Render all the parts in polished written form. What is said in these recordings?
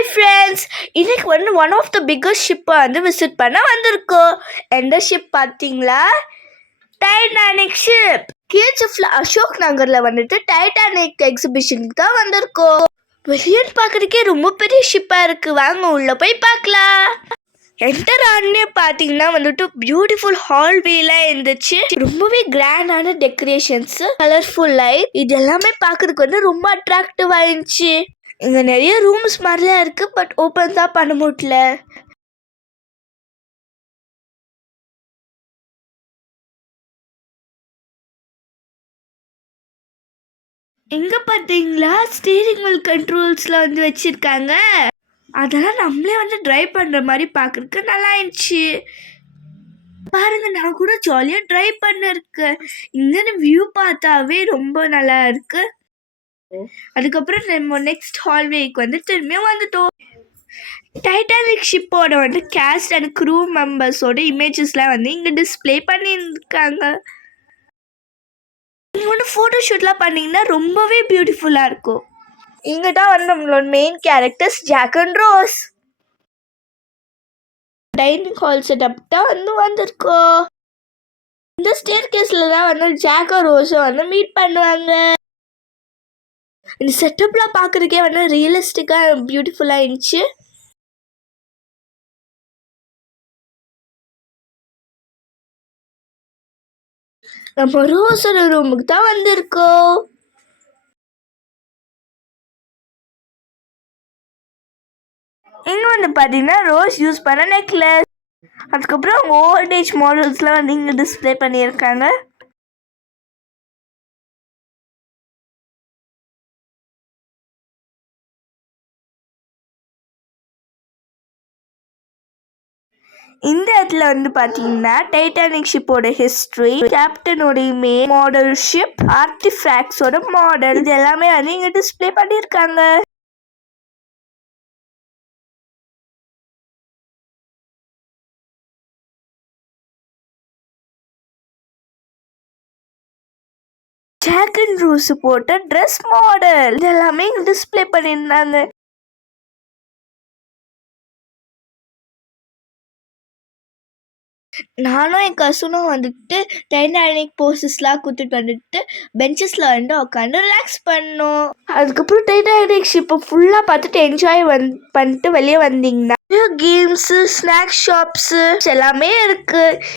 Hi friends, இன்னைக்கு one of the biggest ஷிப்பை visit பண்ண வந்திருக்கோம். எந்த ஷிப் பார்த்தீங்களா? Titanic ship. கேஜிஎஃப்ல அசோக் நகரில் டைட்டானிக் எக்ஸிபிஷனுக்கு தான் வந்திருக்கோம். வெளியே பார்க்கறதுக்கே ரொம்ப பெரிய ஷிப்பாக இருக்குது. வாங்க உள்ள போய் பார்க்கலாம். என்டர் ஆனே பார்த்தீங்கன்னா பியூட்டிஃபுல் ஹால்வேலாம் இருந்துச்சு. ரொம்பவே கிராண்டான டெக்கரேஷன்ஸ், கலர்ஃபுல் லைட், இது எல்லாமே பார்க்கறதுக்கு ரொம்ப அட்ராக்டிவாக இருந்துச்சு. இங்கே நிறைய ரூம்ஸ் மாதிரிலாம் இருக்குது, பட் ஓப்பன் தான் பண்ண முடியல. இங்கே பார்த்தீங்களா ஸ்டீரிங் வீல் கண்ட்ரோல்ஸ்லாம் வச்சுருக்காங்க. அதெல்லாம் நம்மளே ட்ரைவ் பண்ணுற மாதிரி பார்க்குறதுக்கு நல்லா இருந்துச்சு. பாருங்க, நான் கூட ஜாலியாக ட்ரைவ் பண்ணிருக்கேன். இங்கே வியூ பார்த்தாவே ரொம்ப நல்லா இருக்கு. அதுக்கப்புறம் நம்ம நெக்ஸ்ட் ஹால்வேக்கு திரும்பியும் வந்துட்டோம். டைட்டானிக் ஷிப்போட கேஸ்ட் அண்ட் க்ரூ மெம்பர்ஸோட இமேஜஸ்லாம் இங்கே டிஸ்பிளே பண்ணியிருக்காங்க. நீங்கள் ஃபோட்டோ ஷூட்லாம் பண்ணிங்கன்னா ரொம்பவே பியூட்டிஃபுல்லாக இருக்கும். இங்கே தான் நம்மளோட main characters Jack and Rose. Dining hall setup தான் வந்திருக்கோம். இந்த ஸ்டேர் கேஸில் தான் ஜாக் அண்ட் ரோஸை மீட் பண்ணுவாங்க. இந்த செட்டப்லாம் பார்க்குறதுக்கே ரியலிஸ்டிக்காக பியூட்டிஃபுல்லாக இருந்துச்சு. நம்ம ரோஸோட ரூமுக்கு தான் வந்திருக்கோம். இங்கே பார்த்தீங்கன்னா ரோஸ் யூஸ் பண்ண நெக்லஸ், அதுக்கப்புறம் ஓல்ட் ஏஜ் மாடல்ஸ்லாம் இங்கே டிஸ்பிளே பண்ணியிருக்காங்க. இந்த இடத்துல பார்த்தீங்கன்னா டைட்டானிக் ஷிப்போட ஹிஸ்ட்ரி, கேப்டனோட மெயின் மாடல் ஷிப், ஆர்டிஃபேக்ட்ஸோட மாடல், இது எல்லாமே இங்கே டிஸ்பிளே பண்ணியிருக்காங்க. ஜாக் அண்ட் ரோஸ் போட்ட ட்ரெஸ் மாடல், இது எல்லாமே இங்கே டிஸ்பிளே பண்ணியிருந்தாங்க. நானும் என் கசனும் டைட்டானிக் போசஸ்லாம் கொடுத்துட்டு பெஞ்சஸில் உட்காந்து ரிலாக்ஸ் பண்ணோம். அதுக்கப்புறம் டைட்டானிக் ஷிப்பை ஃபுல்லாக பார்த்துட்டு என்ஜாய் பண்ணிட்டு வெளியே வந்தீங்கன்னா கேம்ஸு, ஸ்நாக்ஸ் ஷாப்ஸு எல்லாமே இருக்குது.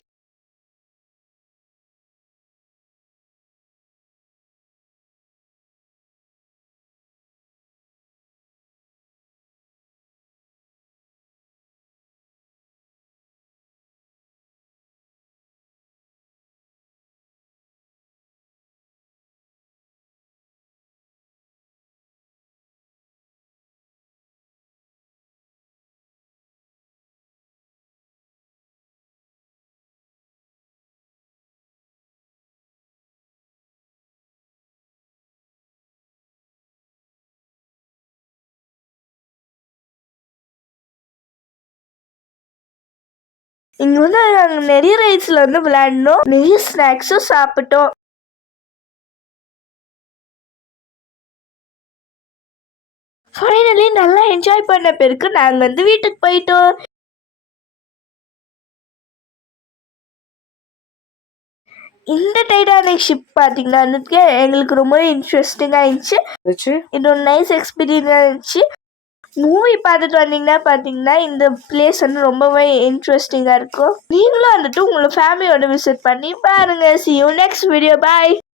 இங்கே நாங்கள் நிறைய ரைட்ஸில் விளையாடணும், நிறைய ஸ்நாக்ஸும் சாப்பிட்டோம். ஃபைனலி நல்லா என்ஜாய் பண்ண பிறகு நாங்கள் வீட்டுக்கு போயிட்டோம். இந்த டைட்டானிக் ஷிப் பார்த்தீங்கன்னா எங்களுக்கு ரொம்பவே இன்ட்ரெஸ்டிங்காக இருந்துச்சு. இது ஒரு நைஸ் எக்ஸ்பீரியன்ஸாக இருந்துச்சு. மூவி பார்த்துட்டு பார்த்தீங்கன்னா இந்த பிளேஸ் ரொம்பவே இன்ட்ரெஸ்டிங்காக இருக்கும். நீங்களும் உங்களோட ஃபேமிலியோட விசிட் பண்ணி பாருங்கள். See you next video. Bye.